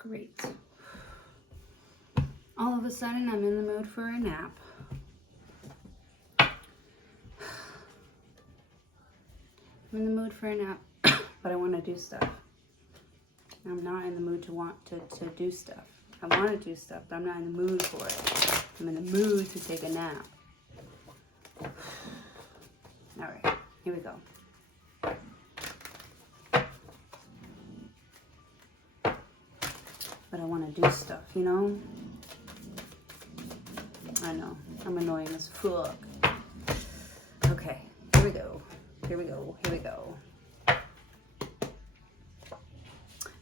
Great. All of a sudden, I'm in the mood for a nap. I'm in the mood for a nap, but I want to do stuff. I'm not in the mood to do stuff. I want to do stuff, but I'm not in the mood for it. I'm in the mood to take a nap. All right, here we go. But I want to do stuff, you know? I know, I'm annoying as fuck. Okay, here we go. Here we go, here we go.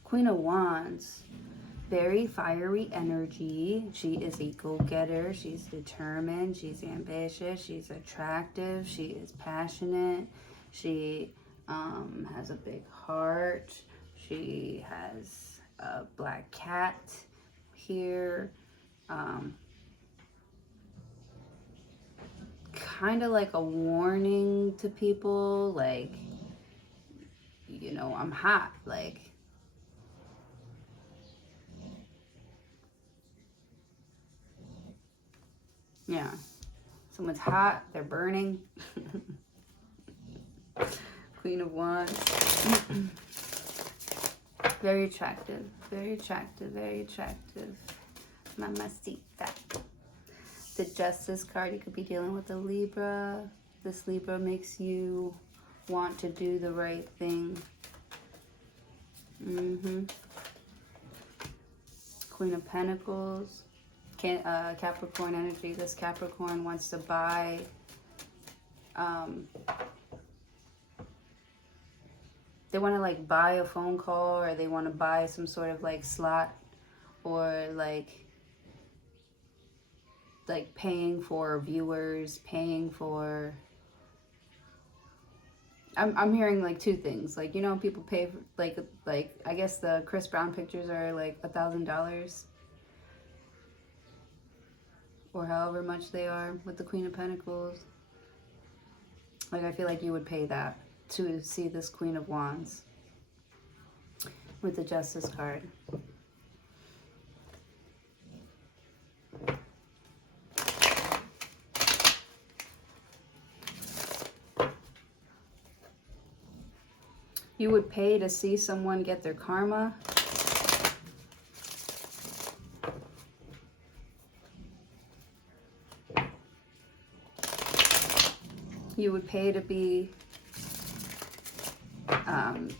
Queen of Wands, very fiery energy. She is a go-getter. She's determined. She's ambitious. She's attractive. She is passionate. She has a big heart. She has a black cat here. Kind of like a warning to people, like, you know, I'm hot, like, yeah, someone's hot, they're burning. Queen of Wands. Very attractive, very attractive, very attractive. Mamacita. The Justice card, you could be dealing with a Libra. This Libra makes you want to do the right thing. Queen of Pentacles. Capricorn energy. This Capricorn wants to buy they want to like buy a phone call, or they want to buy some sort of like slot, or like paying for viewers, paying for, I'm hearing like two things. Like, you know, people pay for like I guess the Chris Brown pictures are like $1,000 or however much they are with the Queen of Pentacles. Like, I feel like you would pay that to see this Queen of Wands with the Justice card. You would pay to see someone get their karma. You would pay to be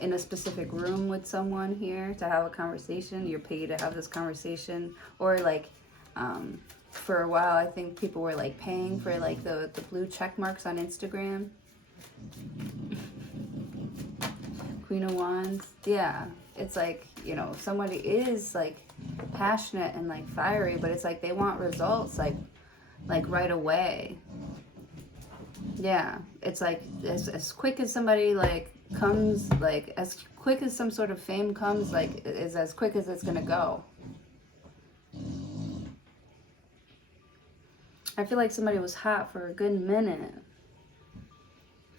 in a specific room with someone here to have a conversation. You're paid to have this conversation. Or like, for a while, I think people were like paying for like the blue check marks on Instagram. Queen of Wands. Yeah, it's like, you know, somebody is like passionate and like fiery, but it's like they want results like right away. Yeah, it's like as quick as somebody like comes, like as quick as some sort of fame comes, like is as quick as it's gonna go. I feel like somebody was hot for a good minute,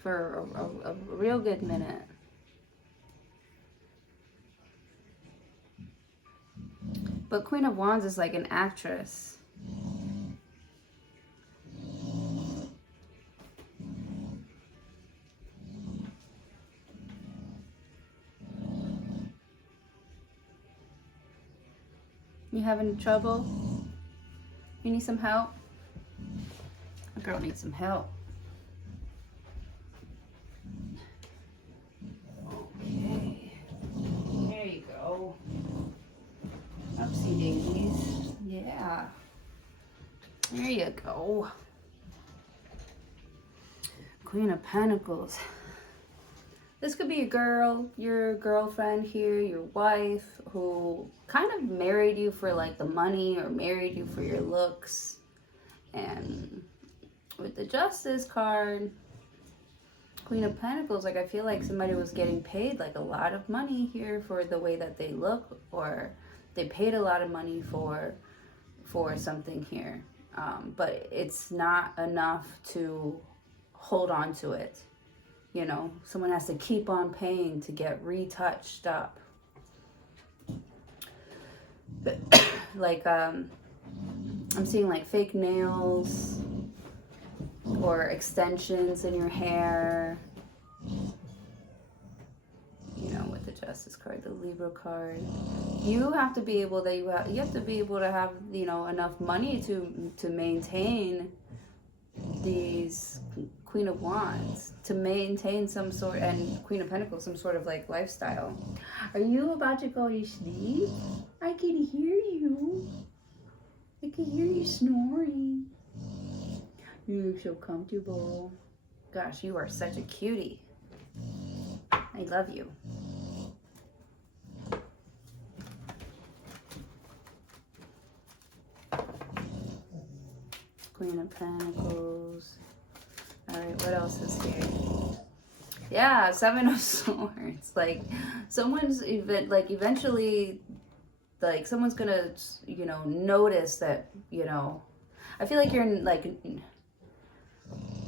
for a real good minute. But Queen of Wands is like an actress. You having trouble? You need some help? A girl needs some help. Okay. There you go. Upsy daisies. Yeah. There you go. Queen of Pentacles. This could be a girl, your girlfriend here, your wife, who kind of married you for like the money, or married you for your looks. And with the Justice card, Queen of Pentacles, like I feel like somebody was getting paid like a lot of money here for the way that they look, or they paid a lot of money for something here. But it's not enough to hold on to it. You know, someone has to keep on paying to get retouched up. like I'm seeing like fake nails or extensions in your hair. You know, with the Justice card, the Libra card, you have to be able that you have to be able to have, you know, enough money to maintain these Queen of Wands, to maintain some sort, and Queen of Pentacles, some sort of like lifestyle. Are you about to go to sleep? I can hear you. I can hear you snoring. You look so comfortable. Gosh, you are such a cutie. I love you. Queen of Pentacles. Alright, what else is here? Yeah, Seven of Swords. Like, someone's eventually, like, someone's gonna, you know, notice that, you know, I feel like you're, like,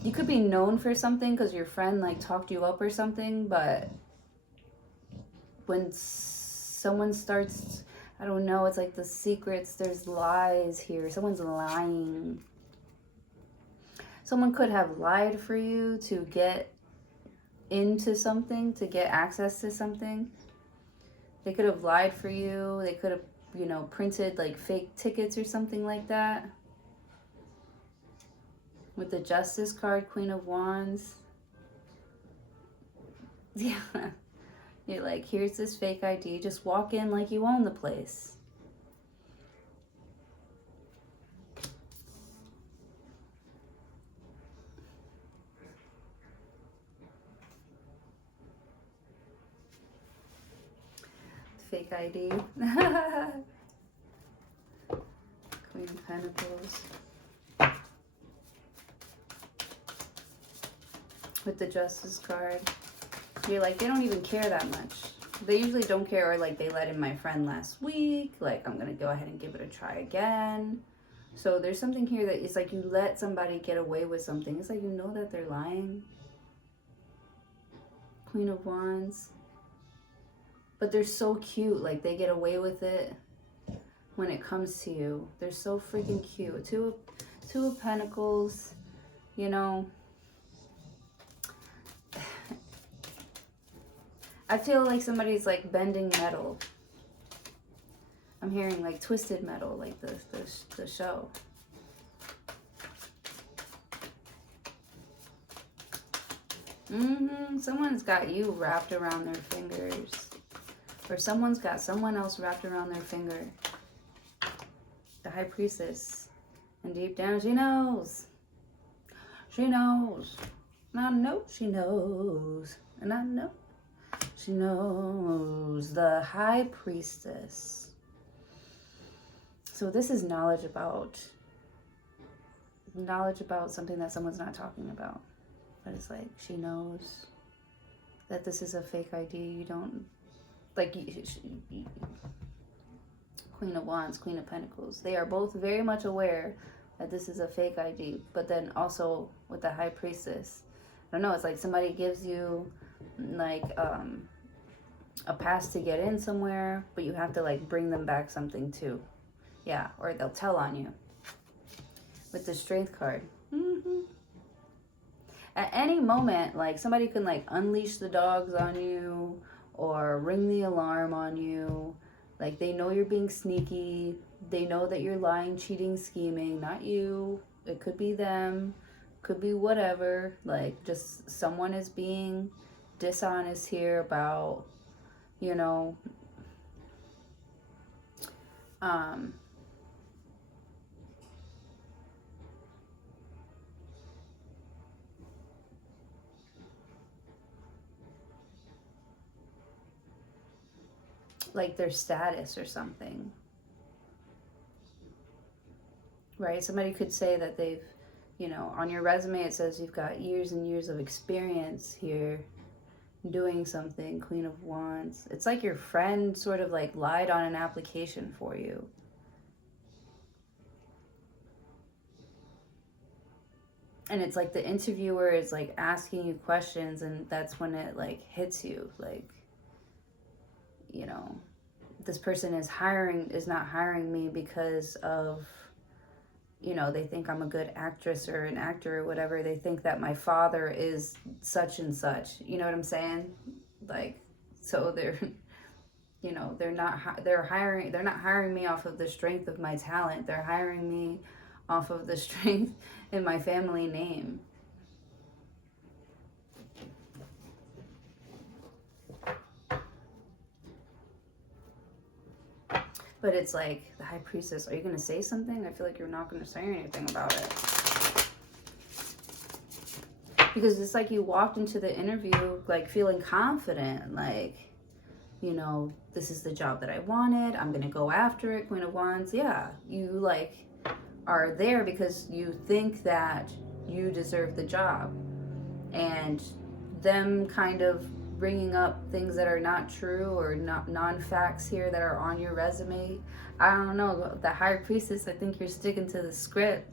you could be known for something because your friend, like, talked you up or something, but when someone starts, I don't know, it's like the secrets, there's lies here. Someone's lying. Someone could have lied for you to get into something, to get access to something. They could have lied for you. They could have, you know, printed like fake tickets or something like that. With the Justice card, Queen of Wands. Yeah. You're like, here's this fake ID. Just walk in like you own the place. Fake ID. Queen of Pentacles. With the Justice card. You're like, they don't even care that much. They usually don't care, or like, they let in my friend last week. Like, I'm going to go ahead and give it a try again. So there's something here that it's like you let somebody get away with something. It's like you know that they're lying. Queen of Wands. But they're so cute. Like, they get away with it when it comes to you. They're so freaking cute. Two of Pentacles, you know. I feel like somebody's like bending metal. I'm hearing like twisted metal, like the show. Someone's got you wrapped around their fingers. Or someone's got someone else wrapped around their finger. The High Priestess. And deep down she knows. She knows. And I know she knows. And I know she knows. The High Priestess. So this is knowledge about something that someone's not talking about. But it's like she knows that this is a fake ID. You don't, like, Queen of Wands, Queen of Pentacles. They are both very much aware that this is a fake ID. But then also with the High Priestess, I don't know, it's like somebody gives you like a pass to get in somewhere, but you have to like bring them back something too. Yeah, or they'll tell on you. With the Strength card. At any moment, like, somebody can like unleash the dogs on you or ring the alarm on you. Like, they know you're being sneaky. They know that you're lying, cheating, scheming. Not you. It could be them. Could be whatever. Like, just someone is being dishonest here about, you know, like their status or something. Right? Somebody could say that they've, you know, on your resume it says you've got years and years of experience here doing something. Queen of Wands. It's like your friend sort of like lied on an application for you. And it's like the interviewer is like asking you questions, and that's when it like hits you. Like, you know, this person is not hiring me because of, you know, they think I'm a good actress or an actor or whatever. They think that my father is such and such. You know what I'm saying? Like, so they're, you know, they're not hiring me off of the strength of my talent. They're hiring me off of the strength in my family name. But it's like, the High Priestess, are you going to say something? I feel like you're not going to say anything about it. Because it's like you walked into the interview, like, feeling confident. Like, you know, this is the job that I wanted. I'm going to go after it, Queen of Wands. Yeah, you, like, are there because you think that you deserve the job. And them kind of bringing up things that are not true or not non-facts here that are on your resume. I don't know. The High Priestess, I think you're sticking to the script.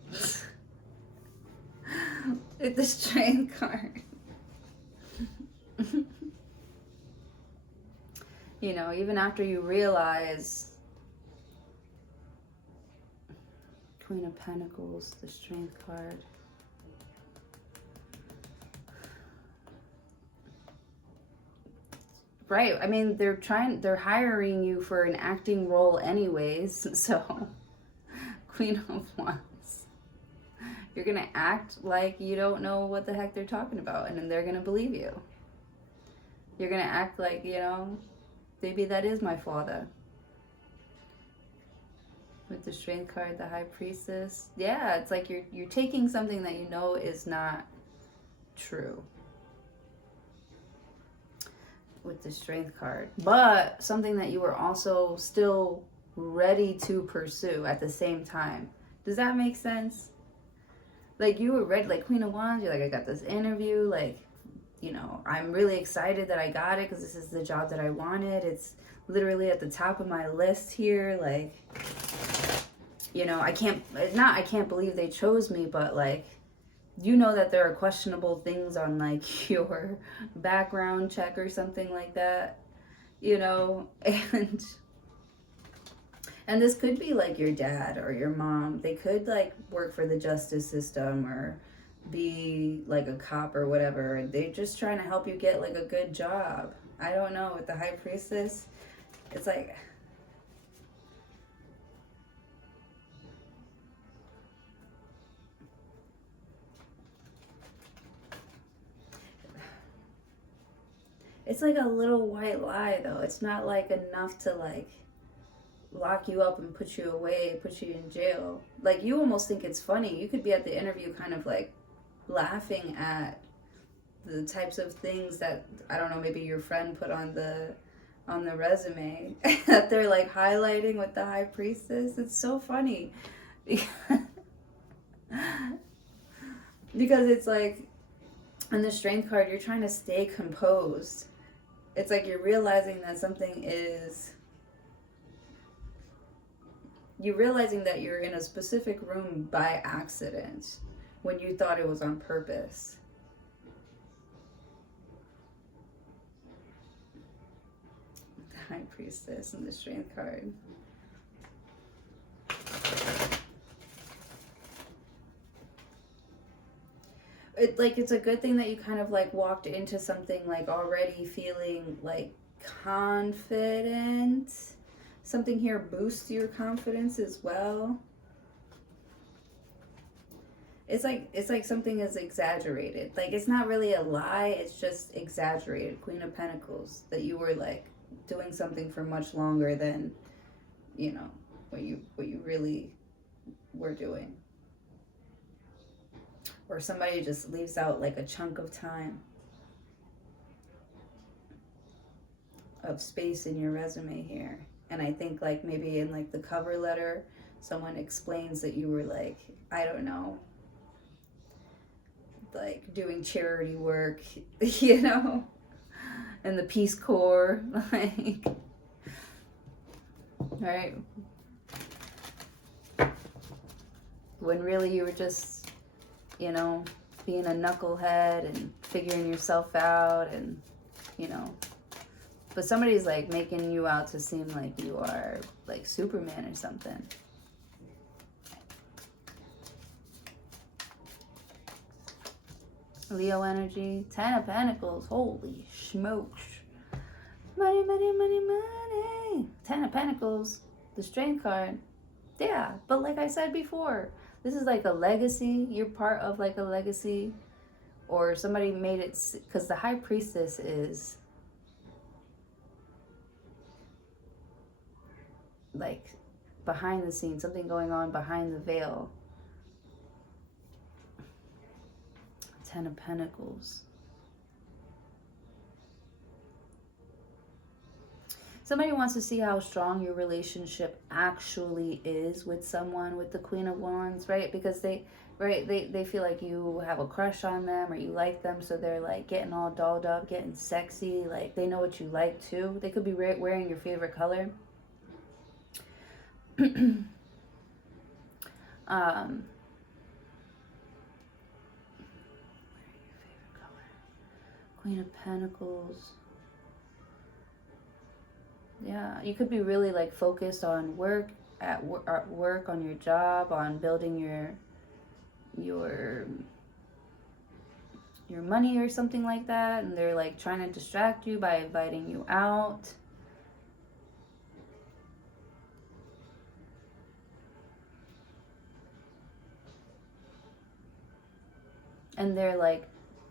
With the Strength card. You know, even after you realize, Queen of Pentacles, the Strength card. Right. I mean, they're hiring you for an acting role anyways. So, Queen of Wands. You're going to act like you don't know what the heck they're talking about, and then they're going to believe you. You're going to act like, you know, maybe that is my father. With the Strength card, the High Priestess. Yeah, it's like you're taking something that you know is not true. With the Strength card, but something that you were also still ready to pursue at the same time. Does that make sense? Like, you were ready, like Queen of Wands, you're like, I got this interview, like, you know, I'm really excited that I got it because this is the job that I wanted. It's literally at the top of my list here. Like, you know, I can't believe they chose me, but like, you know that there are questionable things on like your background check or something like that, you know, and this could be like your dad or your mom. They could like work for the justice system or be like a cop or whatever. They're just trying to help you get like a good job. I don't know. With the High Priestess, it's like, it's like a little white lie though. It's not like enough to like lock you up and put you away, put you in jail. Like, you almost think it's funny. You could be at the interview kind of like laughing at the types of things that, I don't know, maybe your friend put on the resume that they're like highlighting with the High Priestess. It's so funny. Because it's like, on the Strength card, you're trying to stay composed. It's like you're realizing that you're realizing that you're in a specific room by accident when you thought it was on purpose. The High Priestess and the Strength card. It's a good thing that you kind of like walked into something like already feeling like confident. Something here boosts your confidence as well. It's like something is exaggerated. Like, it's not really a lie, it's just exaggerated. Queen of Pentacles, that you were like doing something for much longer than, you know, what you really were doing. Or somebody just leaves out like a chunk of time of space in your resume here. And I think like maybe in like the cover letter, someone explains that you were like, I don't know, like doing charity work, you know, and the Peace Corps, like, right? When really you were just, you know, being a knucklehead and figuring yourself out and, you know, But somebody's like making you out to seem like you are like Superman or something. Leo energy, 10 of Pentacles, holy smokes. Money, money, money, money. 10 of Pentacles, the Strength card. Yeah, but like I said before, this is like a legacy. You're part of like a legacy. Or somebody made it, because the High Priestess is like behind the scenes, something going on behind the veil. 10 of Pentacles. Somebody wants to see how strong your relationship actually is with someone, with the Queen of Wands, right? Because they feel like you have a crush on them or you like them, so they're like getting all dolled up, getting sexy, like they know what you like too. They could be wearing your favorite color. Queen of Pentacles. Yeah, you could be really like focused on work, at work, on your job, on building your money or something like that, and they're like trying to distract you by inviting you out. And they're like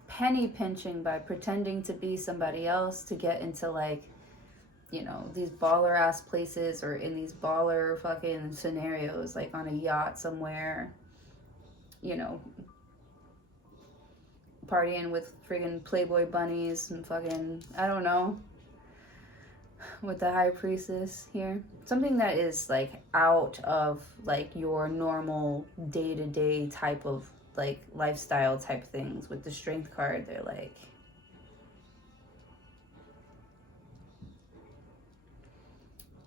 penny pinching by pretending to be somebody else to get into like, you know, these baller ass places or in these baller fucking scenarios, like on a yacht somewhere, you know, partying with friggin' Playboy bunnies and fucking, I don't know, with the High Priestess here. Something that is like out of like your normal day-to-day type of like lifestyle type things. With the Strength card, they're like,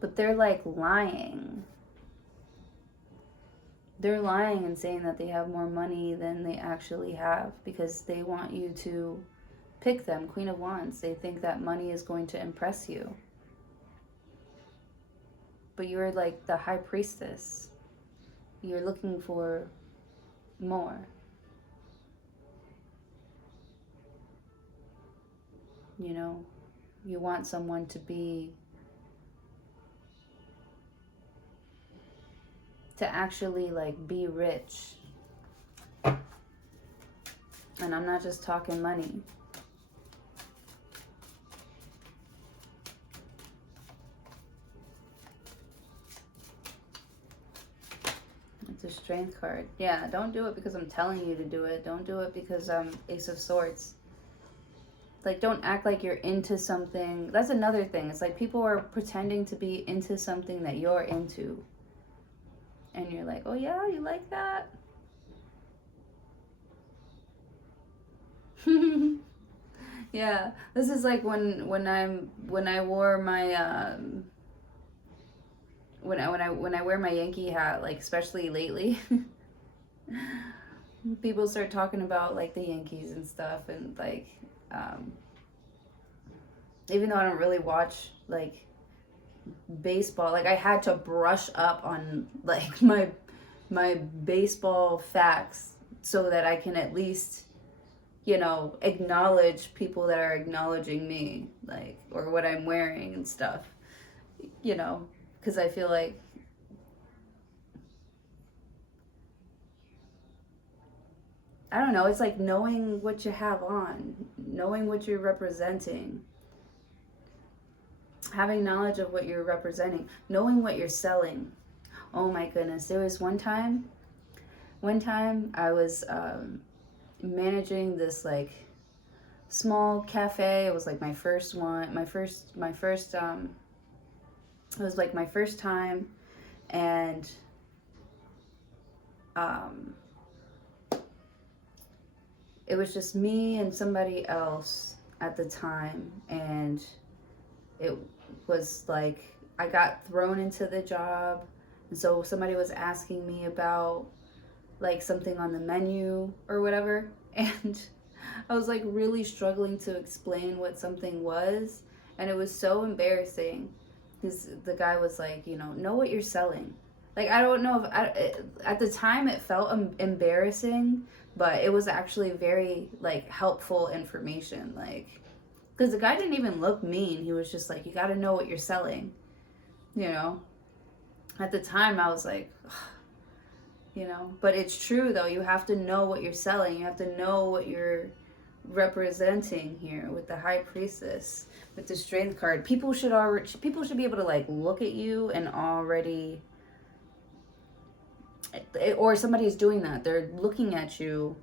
but they're like lying. They're lying and saying that they have more money than they actually have because they want you to pick them. Queen of Wands. They think that money is going to impress you. But you're like the High Priestess. You're looking for more. You know, you want someone to actually like be rich. And I'm not just talking money. It's a Strength card. Yeah, don't do it because I'm telling you to do it. Don't do it because I'm Ace of Swords. Like, don't act like you're into something. That's another thing. It's like people are pretending to be into something that you're into. And you're like, oh yeah, you like that? Yeah, this is like when I wore my when I wear my Yankee hat, like especially lately. People start talking about like the Yankees and stuff, and like even though I don't really watch like baseball, like I had to brush up on like my baseball facts so that I can at least, you know, acknowledge people that are acknowledging me, like, or what I'm wearing and stuff, you know, because I feel like I don't know, it's like knowing what you have on, knowing what you're representing, having knowledge of what you're representing, knowing what you're selling. Oh my goodness, there was one time I was managing this like small cafe. It was like my first one, it was like my first time, and it was just me and somebody else at the time, and it was like I got thrown into the job, and so somebody was asking me about like something on the menu or whatever, and I was like really struggling to explain what something was, And it was so embarrassing because the guy was like, know what you're selling. Like, I don't know if at the time it felt embarrassing, but it was actually very like helpful information. Like, because the guy didn't even look mean. He was just like, you got to know what you're selling. At the time I was like, but it's true though. You have to know what you're selling. You have to know what you're representing here with the High Priestess, with the Strength card. People should be able to like look at you and already, or somebody's doing that. They're looking at you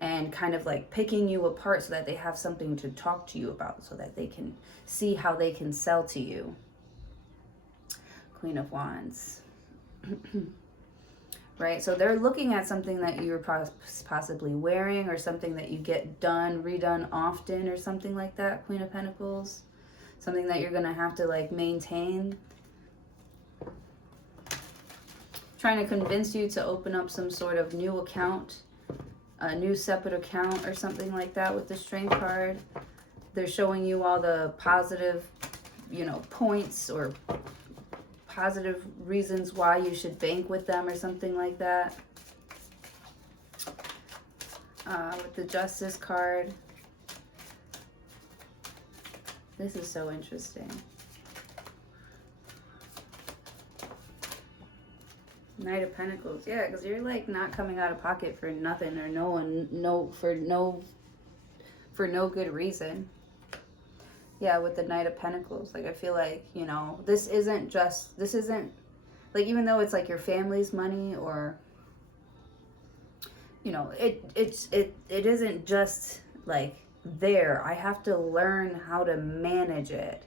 and kind of like picking you apart so that they have something to talk to you about, so that they can see how they can sell to you. Queen of Wands. Right? So they're looking at something that you're possibly wearing, or something that you get redone often, or something like that. Queen of Pentacles. Something that you're going to have to like maintain. Trying to convince you to open up some sort of new account, a new separate account or something like that with the Strength card. They're showing you all the positive, points or positive reasons why you should bank with them or something like that. With the Justice card. This is so interesting. Knight of Pentacles. Yeah, because you're like not coming out of pocket for nothing, or for no good reason. Yeah, with the Knight of Pentacles. Like, I feel like, this isn't like, even though it's like your family's money, or it isn't just like there. I have to learn how to manage it.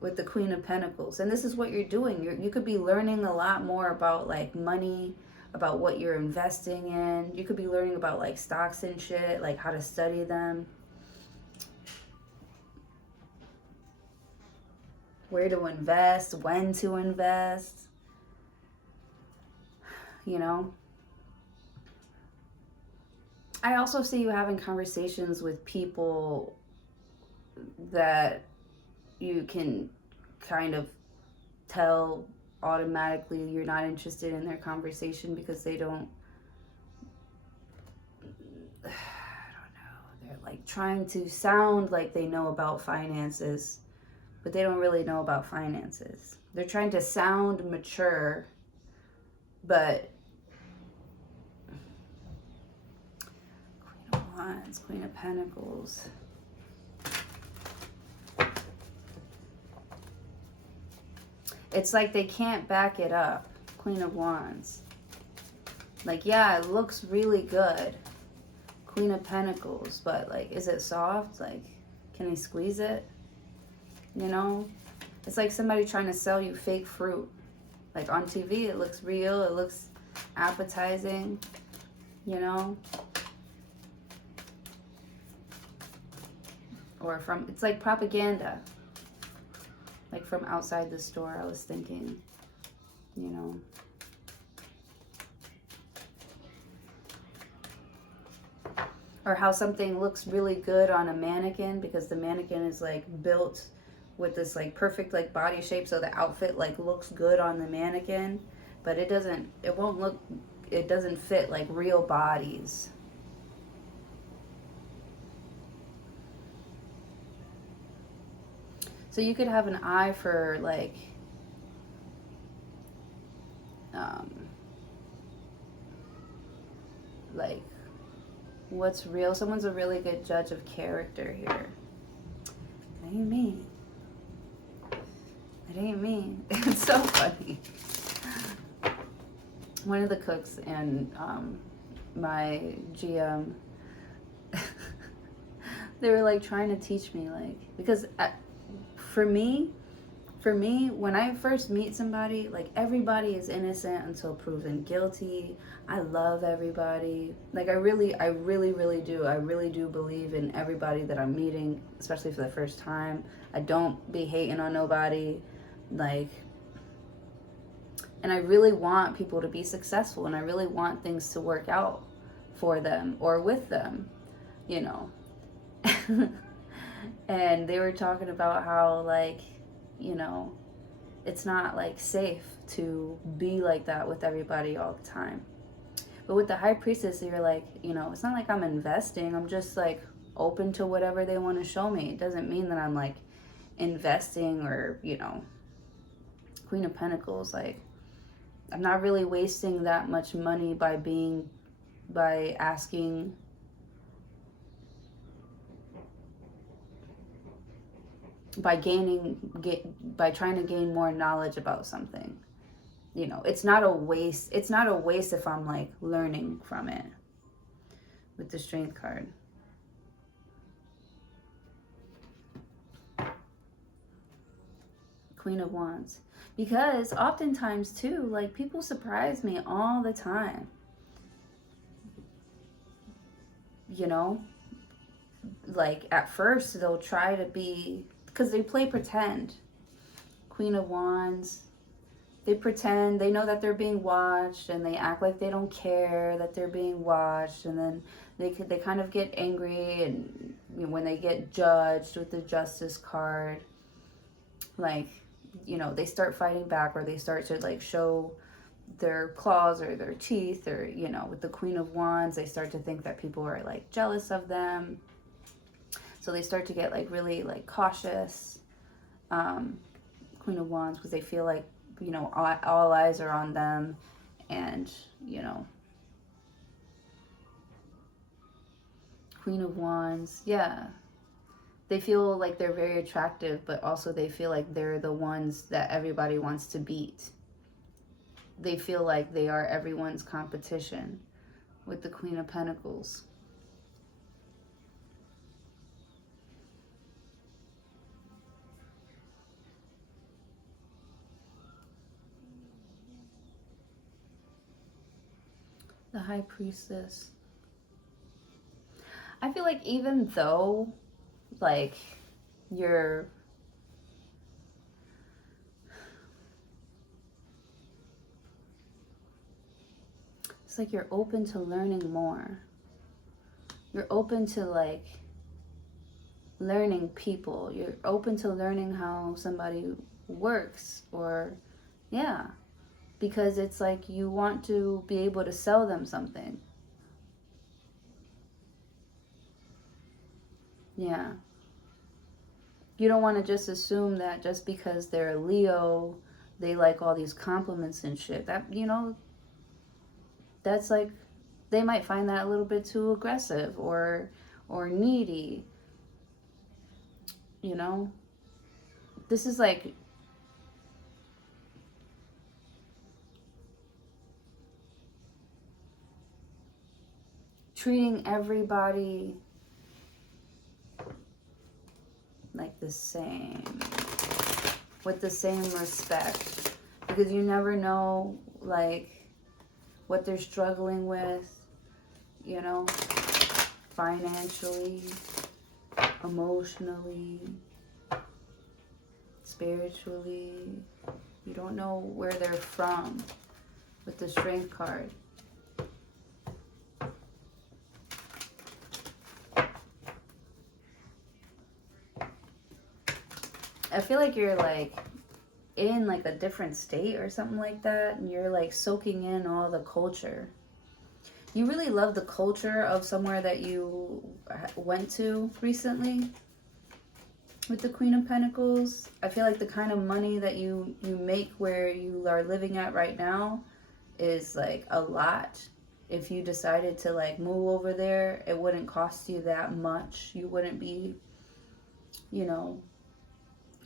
With the Queen of Pentacles. And this is what you're doing. You could be learning a lot more about like money, about what you're investing in. You could be learning about like stocks and shit, like how to study them, where to invest, when to invest, I also see you having conversations with people that you can kind of tell automatically you're not interested in their conversation, because they don't, I don't know, they're like trying to sound like they know about finances, but they don't really know about finances. They're trying to sound mature, but Queen of Wands, Queen of Pentacles. It's like they can't back it up. Queen of Wands. Like, yeah, it looks really good. Queen of Pentacles. But, like, is it soft? Like, can he squeeze it? It's like somebody trying to sell you fake fruit. Like, on TV, it looks real. It looks appetizing. Or it's like propaganda. Like from outside the store, I was thinking, Or how something looks really good on a mannequin, because the mannequin is like built with this like perfect like body shape, so the outfit like looks good on the mannequin, but it doesn't fit like real bodies. So you could have an eye for like what's real. Someone's a really good judge of character here. It ain't me. It ain't me. It's so funny. One of the cooks and my GM, they were like trying to teach me, like, because for me, when I first meet somebody, like, everybody is innocent until proven guilty. I love everybody. Like, I really do. I really do believe in everybody that I'm meeting, especially for the first time. I don't be hating on nobody. Like, and I really want people to be successful, and I really want things to work out for them or with them, And they were talking about how, like, you know, it's not like safe to be like that with everybody all the time. But with the high priestess, you're like, you know, it's not like I'm investing. I'm just like open to whatever they want to show me. It doesn't mean that I'm like investing or, you know, Queen of Pentacles. Like, I'm not really wasting that much money by asking, by trying to gain more knowledge about something. You know, it's not a waste. It's not a waste if I'm like learning from it. With the Strength card. Queen of Wands. Because oftentimes too, like, people surprise me all the time. You know, like at first they'll try to be, because they play pretend. Queen of Wands. They pretend, they know that they're being watched, and they act like they don't care that they're being watched, and then they kind of get angry, and you know, when they get judged with the Justice card, like, you know, they start fighting back, or they start to like show their claws or their teeth, or, you know, with the Queen of Wands, they start to think that people are like jealous of them, so they start to get like really like cautious. Queen of Wands, because they feel like, you know, all eyes are on them, and, you know, Queen of Wands, yeah, they feel like they're very attractive, but also they feel like they're the ones that everybody wants to beat. They feel like they are everyone's competition with the Queen of Pentacles. The High Priestess. I feel like even though, like, you're, it's like you're open to learning more. You're open to like learning people. You're open to learning how somebody works, or, yeah, because it's like you want to be able to sell them something. Yeah. You don't want to just assume that just because they're a Leo, they like all these compliments and shit. That, you know, that's like, they might find that a little bit too aggressive or needy. You know? This is like, treating everybody like the same, with the same respect, because you never know like what they're struggling with, you know, financially, emotionally, spiritually. You don't know where they're from with the Strength card. I feel like you're like in like a different state or something like that, and you're like soaking in all the culture. You really love the culture of somewhere that you went to recently with the Queen of Pentacles. I feel like the kind of money that you make where you are living at right now is like a lot. If you decided to like move over there, it wouldn't cost you that much. You wouldn't be, you know,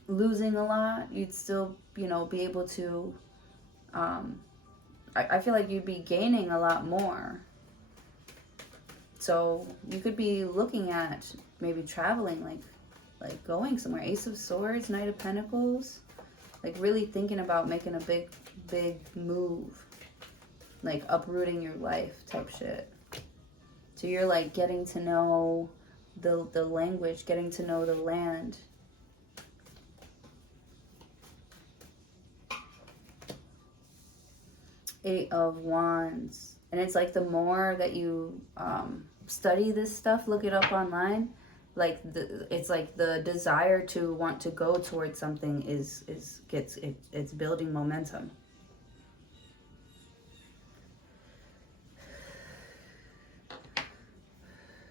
losing a lot. You'd still, you know, be able to, I feel like you'd be gaining a lot more. So you could be looking at maybe traveling, like going somewhere. Ace of Swords, Knight of Pentacles, like really thinking about making a big move, like uprooting your life type shit. So you're like getting to know the language, getting to know the land. Eight of Wands. And it's like the more that you study this stuff, look it up online, Like it's like the desire to want to go towards something it's building momentum.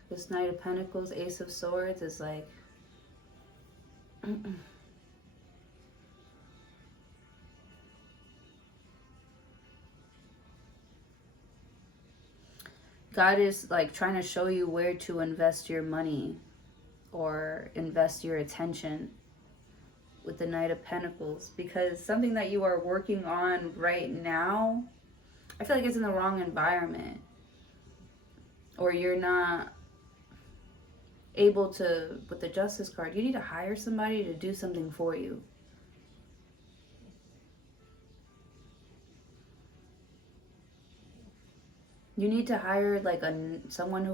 This Knight of Pentacles, Ace of Swords is like God is like trying to show you where to invest your money or invest your attention with the Knight of Pentacles, because something that you are working on right now, I feel like it's in the wrong environment, or you're not able to, with the Justice card, you need to hire somebody to do something for you. You need to hire like someone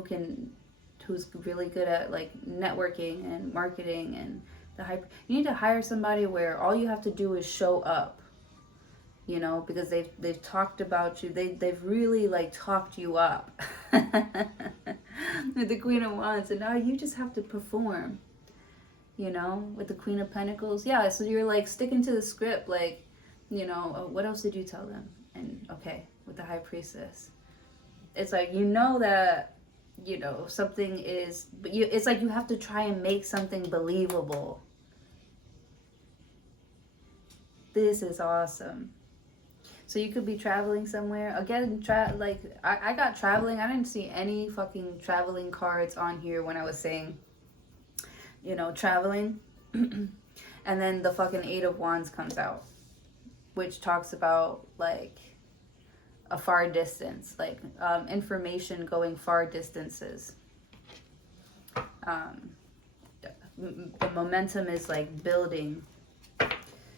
who's really good at like networking and marketing and you need to hire somebody where all you have to do is show up, you know, because they've talked about you. They've really like talked you up with the Queen of Wands, and now you just have to perform, you know, with the Queen of Pentacles. Yeah, so you're like sticking to the script, like, you know, what else did you tell them? And okay, with the High Priestess, it's like, you know that, you know, something is, but it's like you have to try and make something believable. This is awesome. So you could be traveling somewhere. Again, like, I got traveling. I didn't see any fucking traveling cards on here when I was saying, you know, traveling. And then the fucking Eight of Wands comes out, which talks about, like, a far distance, like information going far distances. The momentum is like building.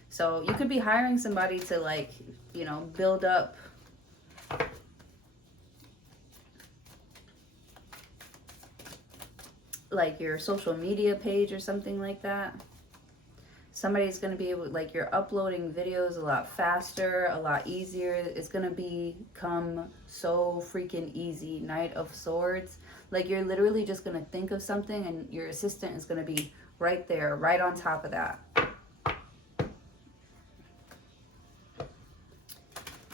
So you could be hiring somebody to, like, you know, build up like your social media page or something like that. Somebody's going to be able, like, you're uploading videos a lot faster, a lot easier. It's going to become so freaking easy. Knight of Swords. Like, you're literally just going to think of something and your assistant is going to be right there, right on top of that.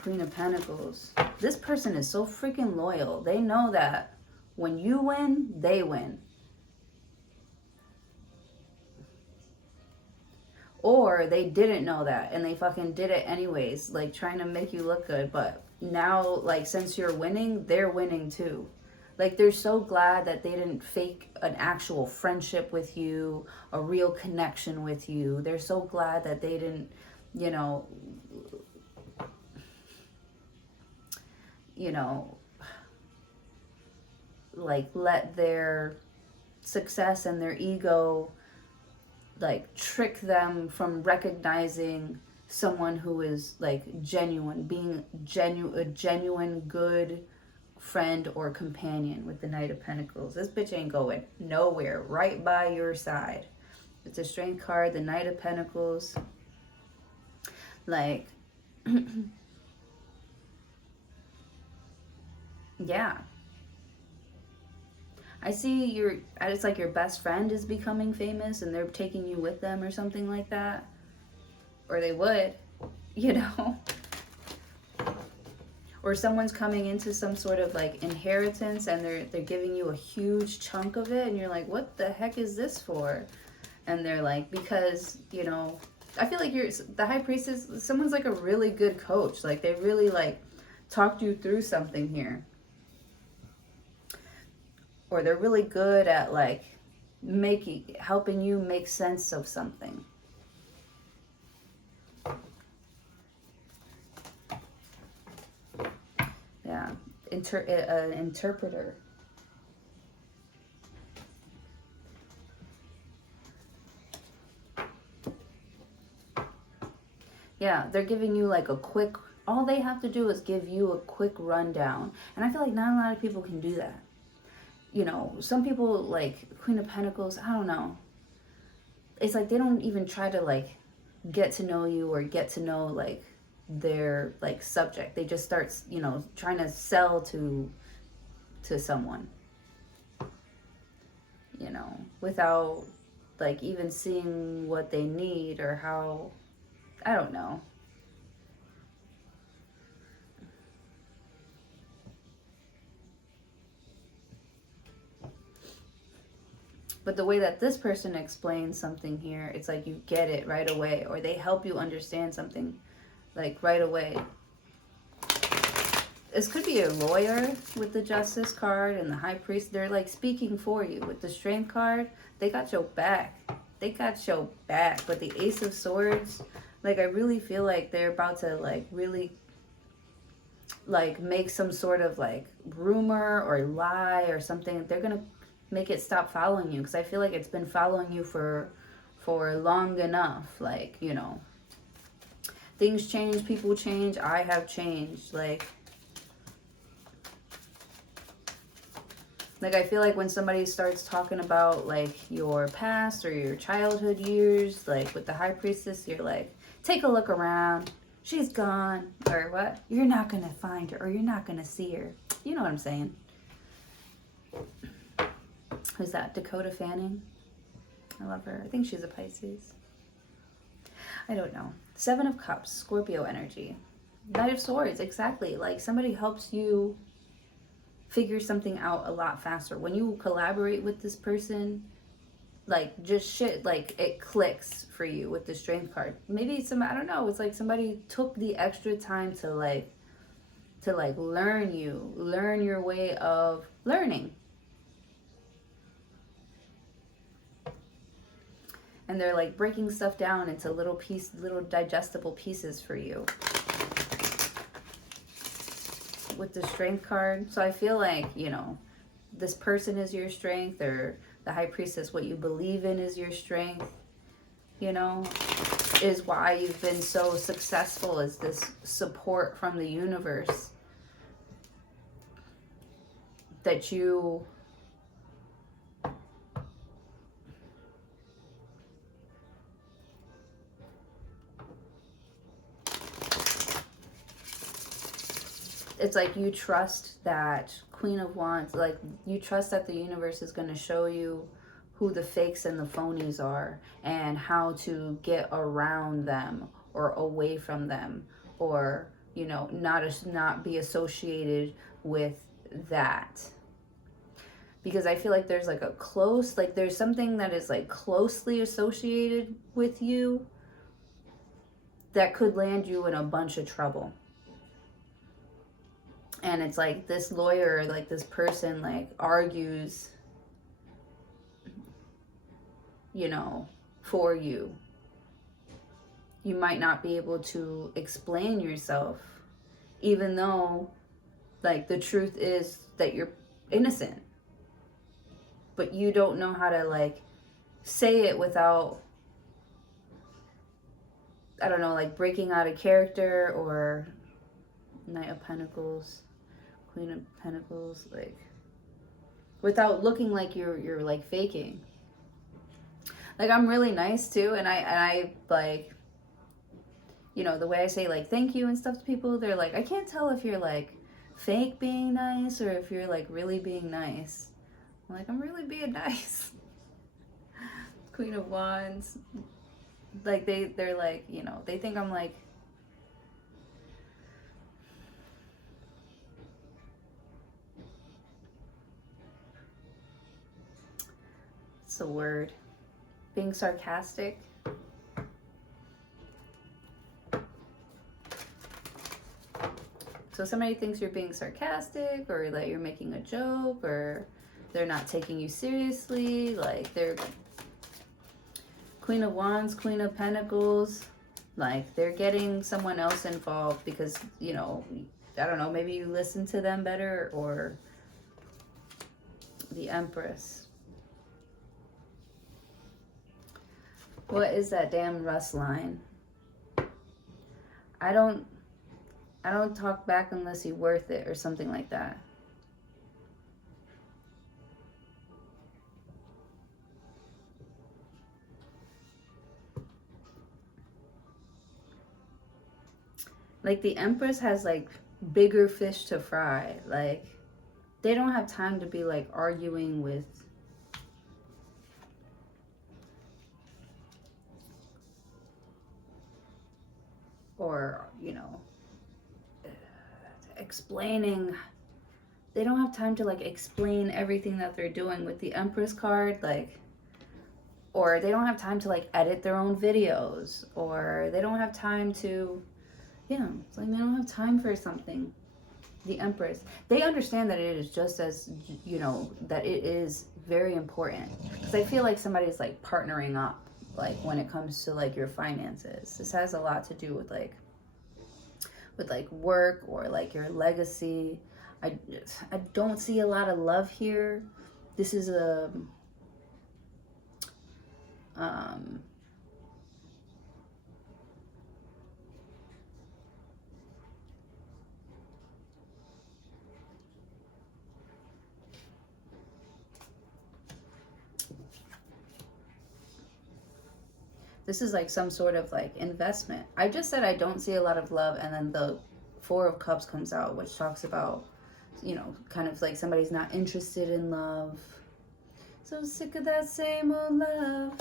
Queen of Pentacles. This person is so freaking loyal. They know that when you win, they win. Or they didn't know that and they fucking did it anyways, like trying to make you look good. But now, like, since you're winning, they're winning too. Like, they're so glad that they didn't fake an actual friendship with you, a real connection with you. They're so glad that they didn't, you know, like, let their success and their ego, like, trick them from recognizing someone who is, like, genuine, being a genuine good friend or companion with the Knight of Pentacles. This bitch ain't going nowhere, right by your side. It's a Strength card, the Knight of Pentacles. Like, yeah. I see it's like your best friend is becoming famous and they're taking you with them or something like that. Or they would, you know. Or someone's coming into some sort of like inheritance and they're giving you a huge chunk of it and you're like, what the heck is this for? And they're like, because, you know, I feel like the High Priestess, someone's like a really good coach. Like, they really like talked you through something here. Or they're really good at like helping you make sense of something. Yeah, interpreter. Yeah, they're giving you like a quick, all they have to do is give you a quick rundown. And I feel like not a lot of people can do that. You know, some people, like Queen of Pentacles, I don't know. It's like they don't even try to like get to know you or get to know like their like subject. They just start, you know, trying to sell to someone. you know, without like even seeing what they need or how, I don't know. But the way that this person explains something here, it's like you get it right away, or they help you understand something like right away. This could be a lawyer with the Justice card and the High Priest. They're like speaking for you. With the Strength card, they got your back. They got your back. But the Ace of Swords, like I really feel like they're about to like really like make some sort of like rumor or lie or something. They're gonna make it stop following you, because I feel like it's been following you for long enough. Like, you know, things change, people change, I have changed. Like I feel like when somebody starts talking about like your past or your childhood years, like with the High Priestess, you're like, take a look around, she's gone, or what? You're not gonna find her, or you're not gonna see her. You know what I'm saying? Who's that? Dakota Fanning? I love her. I think she's a Pisces. I don't know. Seven of Cups, Scorpio energy. Knight of Swords, exactly. Like somebody helps you figure something out a lot faster. When you collaborate with this person, like just shit, like it clicks for you with the Strength card. Maybe I don't know, it's like somebody took the extra time to learn you, learn your way of learning. And they're like breaking stuff down into little digestible pieces for you with the Strength card. So I feel like, you know, this person is your strength, or the High Priestess, what you believe in is your strength, you know, is why you've been so successful, is this support from the universe that you it's like you trust that Queen of Wands, like you trust that the universe is going to show you who the fakes and the phonies are, and how to get around them or away from them, or, you know, not be associated with that. Because I feel like there's like a close, like there's something that is like closely associated with you that could land you in a bunch of trouble. And it's like this lawyer, like this person, like argues, you know, for you. You might not be able to explain yourself, even though, like, the truth is that you're innocent. But you don't know how to, like, say it without, I don't know, like, breaking out of character, or Knight of Pentacles, Queen of Pentacles, like, without looking like you're like faking. Like, I'm really nice too, and I like, you know, the way I say like thank you and stuff to people, they're like, I can't tell if you're like fake being nice or if you're like really being nice. I'm like, I'm really being nice. Queen of Wands, like they're like, you know, they think I'm like, it's a word, being sarcastic. So somebody thinks you're being sarcastic, or that you're making a joke, or they're not taking you seriously. Like, they're Queen of Wands, Queen of Pentacles, like they're getting someone else involved because, you know, I don't know, maybe you listen to them better, or the Empress. What is that damn Russ line? I don't talk back unless you're worth it, or something like that. Like, the Empress has like bigger fish to fry. Like, they don't have time to be like arguing with or, explaining. They don't have time to like explain everything that they're doing with the Empress card, like, or they don't have time to like edit their own videos, or they don't have time to, it's like they don't have time for something. The Empress, they understand that it is just as, that it is very important. Because I feel like somebody's like partnering up, like when it comes to like your finances. This has a lot to do with like work or like your legacy. I don't see a lot of love here. This is a this is like some sort of like investment. I just said I don't see a lot of love, and then the Four of Cups comes out, which talks about, kind of like somebody's not interested in love. So sick of that same old love.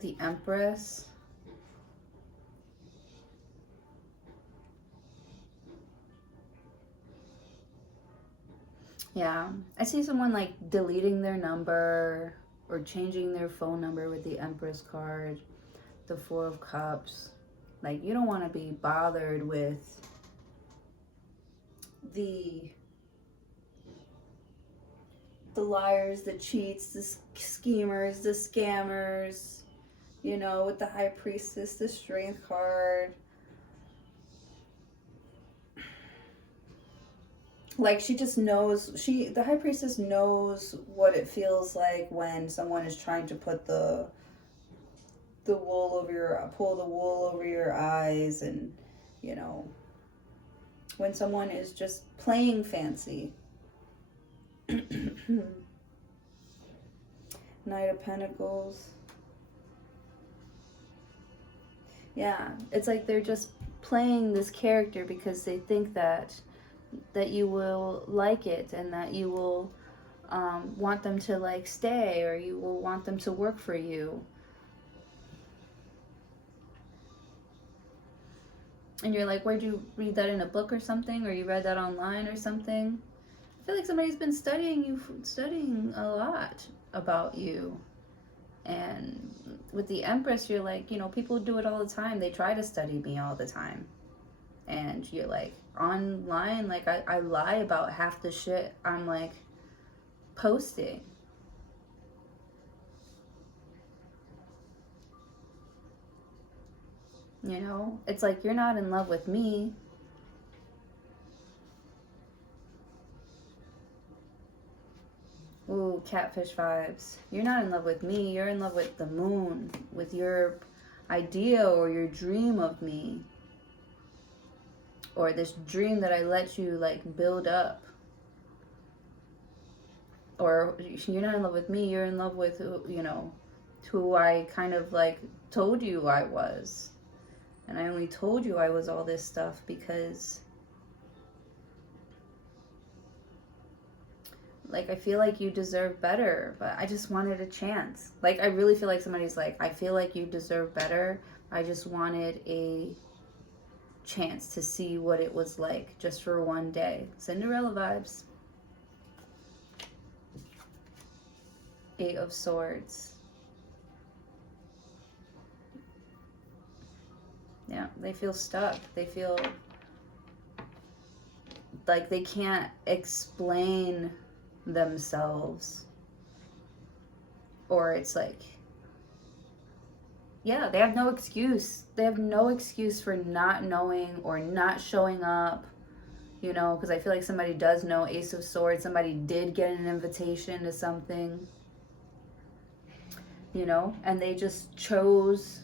The Empress. Yeah, I see someone like deleting their number or changing their phone number with the Empress card, the Four of Cups. Like, you don't want to be bothered with the liars, the cheats, the schemers, the scammers, with the High Priestess, the Strength card. Like, she just knows, the High Priestess knows what it feels like when someone is trying to put the wool over pull the wool over your eyes, and, when someone is just playing fancy. Knight of Pentacles. Yeah, it's like they're just playing this character because they think that you will like it, and that you will want them to like stay, or you will want them to work for you. And you're like, where'd you read that, in a book or something, or you read that online or something? I feel like somebody's been studying a lot about you. And with the Empress, you're like, people do it all the time. They try to study me all the time. And you're like, online, like, I lie about half the shit I'm like posting. It's like, you're not in love with me. Ooh, catfish vibes. You're not in love with me. You're in love with the moon, with your idea or your dream of me. Or this dream that I let you like build up. Or you're not in love with me. You're in love with, who I kind of like told you I was. And I only told you I was all this stuff because, like, I feel like you deserve better, but I just wanted a chance. Like, I really feel like somebody's like, I feel like you deserve better. I just wanted a chance to see what it was like just for one day. Cinderella vibes. Eight of Swords. Yeah, they feel stuck. They feel like they can't explain themselves. Or it's like, yeah, they have no excuse. They have no excuse for not knowing or not showing up, because I feel like somebody does know. Ace of Swords, somebody did get an invitation to something, and they just chose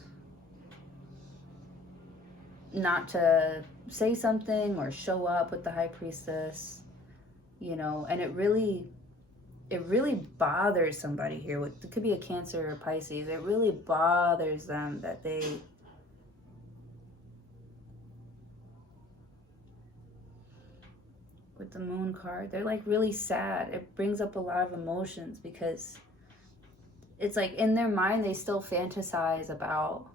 not to say something or show up with the High Priestess, and it really bothers somebody here. It could be a Cancer or Pisces. It really bothers them that they with the Moon card, they're like really sad. It brings up a lot of emotions because it's like in their mind, they still fantasize about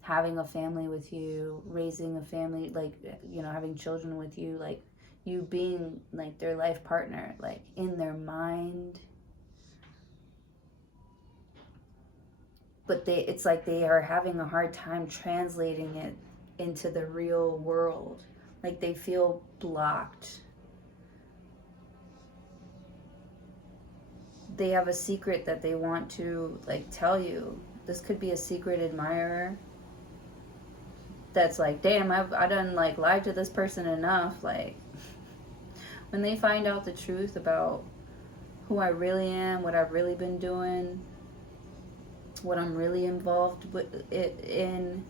having a family with you, raising a family, like, you know, having children with you, like you being like their life partner, like in their mind. But it's like they are having a hard time translating it into the real world. Like they feel blocked. They have a secret that they want to like tell you. This could be a secret admirer that's like, damn, I done like lied to this person enough. Like when they find out the truth about who I really am, what I've really been doing, what I'm really involved with in,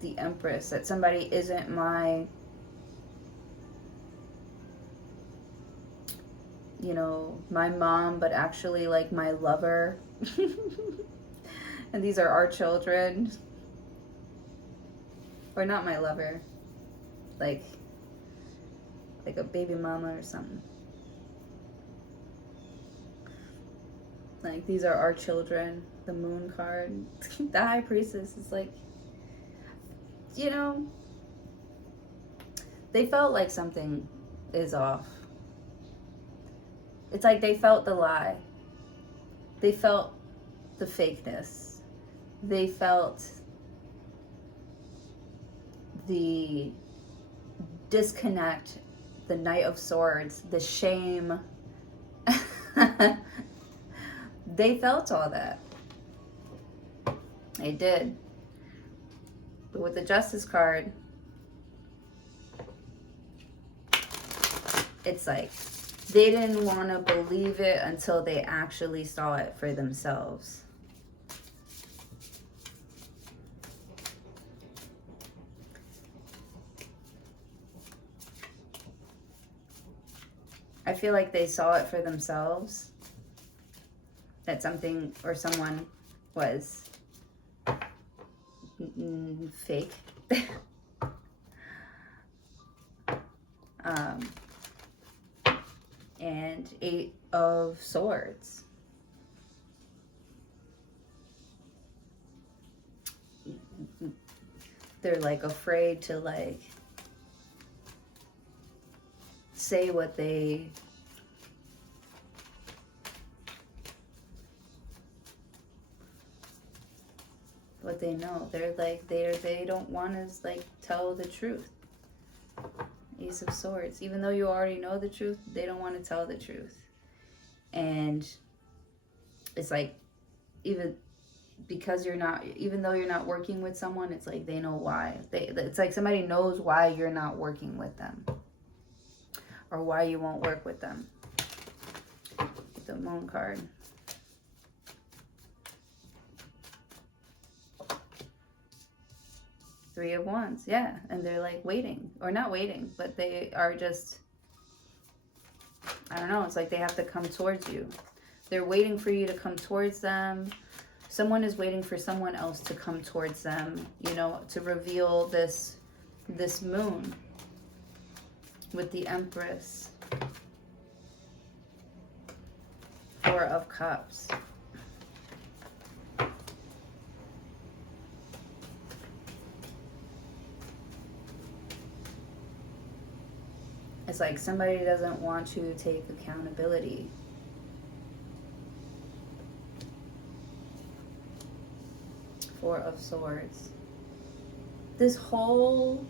the Empress, that somebody isn't my, you know, my mom, but actually like my lover. And these are our children. Or not my lover. Like a baby mama or something. Like these are our children. The Moon card. The High Priestess is like, you know, they felt like something is off. It's like they felt the lie. They felt the fakeness. They felt the disconnect, the Knight of Swords, the shame. They felt all that. They did. But with the Justice card, it's like they didn't want to believe it until they actually saw it for themselves. I feel like they saw it for themselves, that something or someone was fake. And 8 of Swords. They're like afraid to like say what they know. They're like they don't want to like tell the truth. Ace of Swords. Even though you already know the truth, they don't want to tell the truth. And it's like, even though you're not working with someone, it's like they know why. It's like somebody knows why you're not working with them, or why you won't work with them. The Moon card. Three of Wands, yeah. And they're like waiting, or not waiting, but they are just, I don't know, it's like they have to come towards you. They're waiting for you to come towards them. Someone is waiting for someone else to come towards them, you know, to reveal this moon with the Empress. 4 of Cups. It's like somebody doesn't want to take accountability. Four of Swords. This whole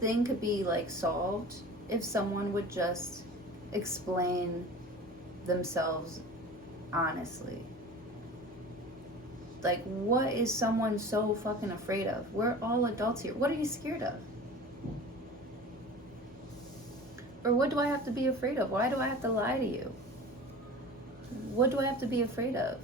thing could be like solved if someone would just explain themselves honestly. Like, what is someone so fucking afraid of? We're all adults here. What are you scared of? Or what do I have to be afraid of? Why do I have to lie to you? What do I have to be afraid of?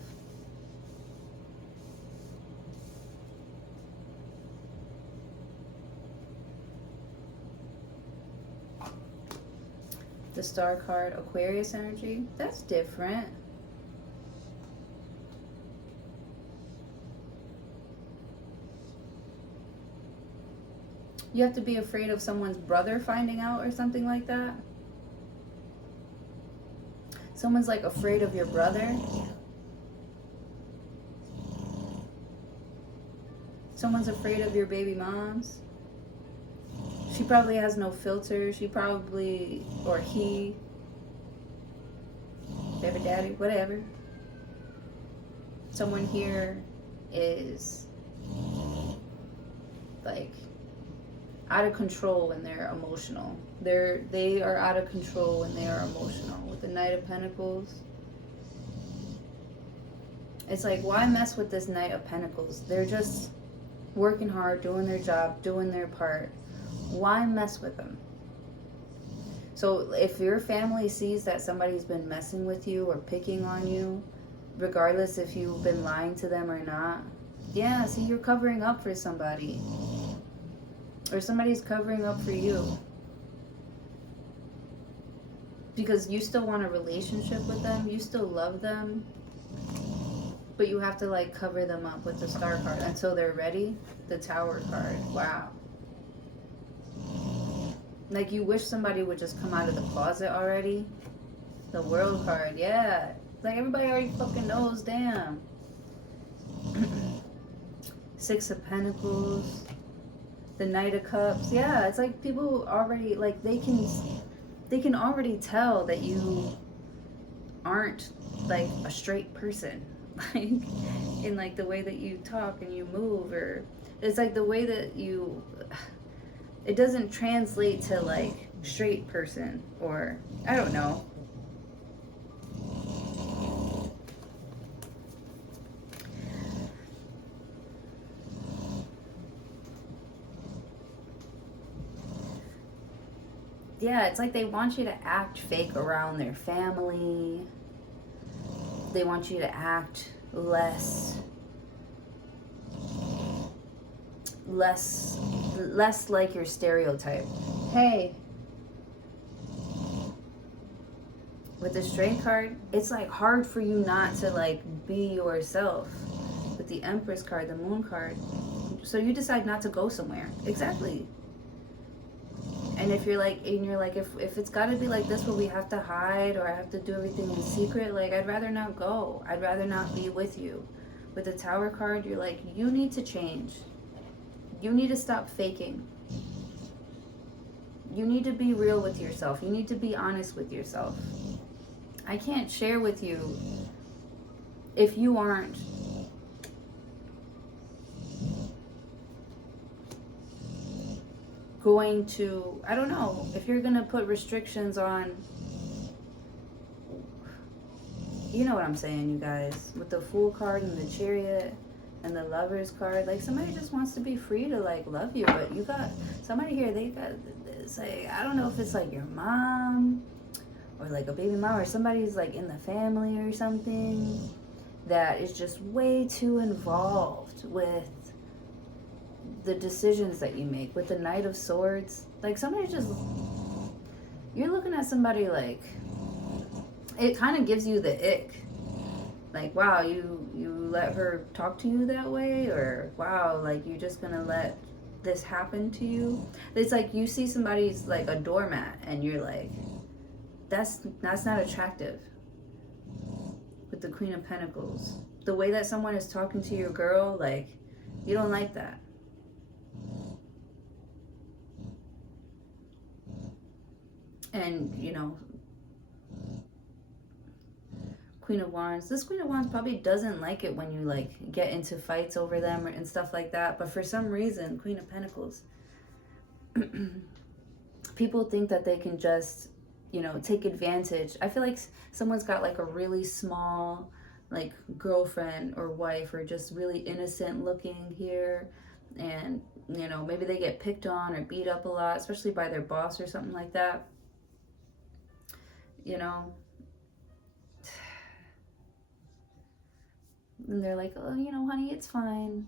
The Star card, Aquarius energy. That's different. You have to be afraid of someone's brother finding out or something like that? Someone's like afraid of your brother. Someone's afraid of your baby moms. She probably has no filter. She probably, or he, baby daddy, whatever. Someone here is like out of control when they're emotional. They are out of control when they are emotional. With the Knight of Pentacles, it's like, why mess with this Knight of Pentacles? They're just working hard, doing their job, doing their part. Why mess with them? So if your family sees that somebody's been messing with you or picking on you, regardless if you've been lying to them or not, yeah, see, you're covering up for somebody. Or somebody's covering up for you. Because you still want a relationship with them, you still love them, but you have to like cover them up with the Star card until they're ready. The Tower card. Wow. Like you wish somebody would just come out of the closet already. The World card, yeah. Like everybody already fucking knows, damn. Six of Pentacles. The Knight of Cups. Yeah, it's like people already, like they can already tell that you aren't like a straight person. Like in like the way that you talk and you move, or it's like the way that you, it doesn't translate to like straight person, or I don't know. Yeah, it's like they want you to act fake around their family. They want you to act less like your stereotype. Hey, with the Strength card, it's like hard for you not to like be yourself. With the Empress card, the Moon card, so you decide not to go somewhere. Exactly. And if you're like, if it's got to be like this where we have to hide or I have to do everything in secret, like I'd rather not go. I'd rather not be with you. With the Tower card, you're like, you need to change. You need to stop faking. You need to be real with yourself. You need to be honest with yourself. I can't share with you if you aren't going to, I don't know, if you're going to put restrictions on, you know what I'm saying, you guys, with the Fool card and the Chariot and the Lovers card, like somebody just wants to be free to like love you, but you got somebody here, they got this, like, I don't know if it's like your mom or like a baby mom or somebody's like in the family or something that is just way too involved with the decisions that you make. With the Knight of Swords, like somebody just, you're looking at somebody like, it kind of gives you the ick. Like, wow, you let her talk to you that way, or wow, like you're just gonna let this happen to you. It's like you see somebody's like a doormat and you're like, that's not attractive. With the Queen of Pentacles, the way that someone is talking to your girl, like you don't like that. And, you know, Queen of Wands. This Queen of Wands probably doesn't like it when you, like, get into fights over them and stuff like that. But for some reason, Queen of Pentacles, people think that they can just, you know, take advantage. I feel like someone's got, like, a really small, like, girlfriend or wife or just really innocent looking here. And, you know, maybe they get picked on or beat up a lot, especially by their boss or something like that. You know, and they're like, oh, you know, honey, it's fine,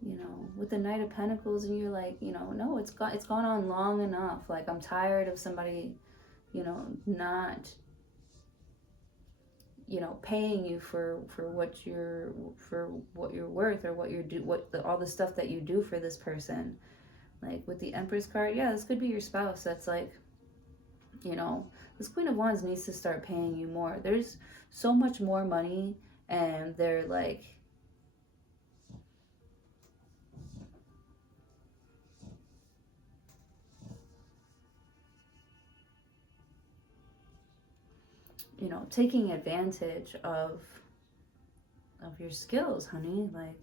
you know. With the Knight of Pentacles, and you're like, you know, no, it's gone on long enough. Like, I'm tired of somebody, you know, not, you know, paying you for what you're worth, or all the stuff that you do for this person. Like with the Empress card, yeah, this could be your spouse that's like You know, this Queen of Wands needs to start paying you more. There's so much more money, and they're like, you know, taking advantage of your skills, honey. Like,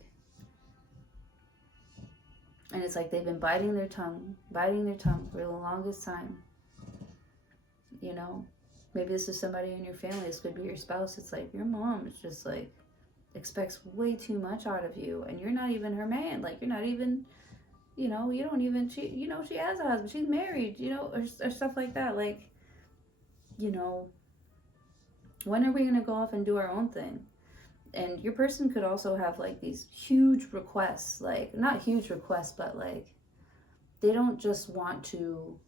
and it's like they've been biting their tongue for the longest time. You know, maybe this is somebody in your family. This could be your spouse. It's like your mom is just like expects way too much out of you, and you're not even her man. Like, you're not even, you know, you don't even, you know, she has a husband, she's married, you know, or stuff like that. Like, you know, when are we gonna go off and do our own thing? And your person could also have like these huge requests, like not huge requests, but like they don't just want to,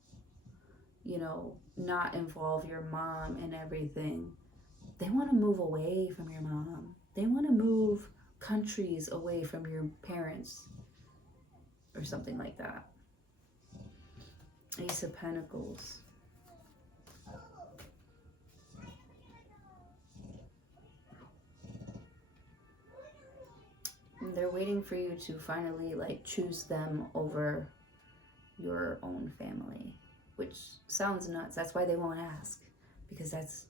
you know, not involve your mom in everything. They want to move away from your mom. They want to move countries away from your parents or something like that. Ace of Pentacles. They're waiting for you to finally like choose them over your own family, which sounds nuts. That's why they won't ask, because that's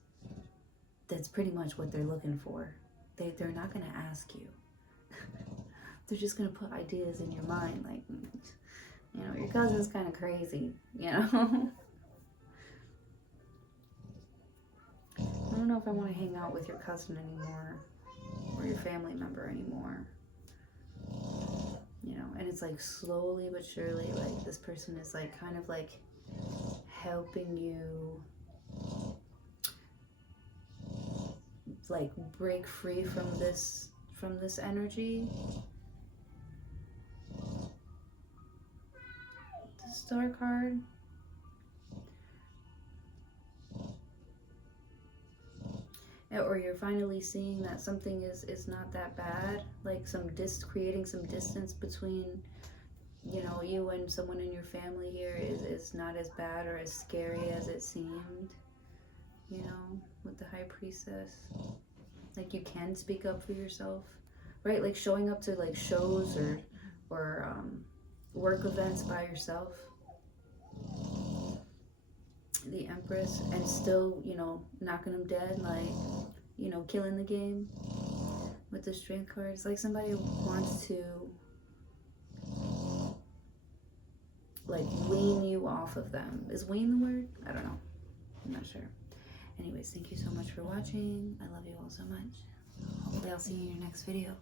pretty much what they're looking for. They're not going to ask you. They're just going to put ideas in your mind, like, you know, your cousin's kind of crazy, you know. I don't know if I want to hang out with your cousin anymore, or your family member anymore. You know, and it's like slowly but surely, like this person is like kind of like helping you like break free from this energy. The Star card. Or you're finally seeing that something is not that bad, like creating some distance between, you know, you and someone in your family here is not as bad or as scary as it seemed, you know, with the High Priestess. Like, you can speak up for yourself, right? Like showing up to like shows or work events by yourself. The Empress, and still, you know, knocking them dead, like, you know, killing the game with the Strength cards. Like somebody wants to like wean you off of them. Is wean the word? I don't know. I'm not sure. Anyways, thank you so much for watching. I love you all so much. Hopefully I'll see you in your next video.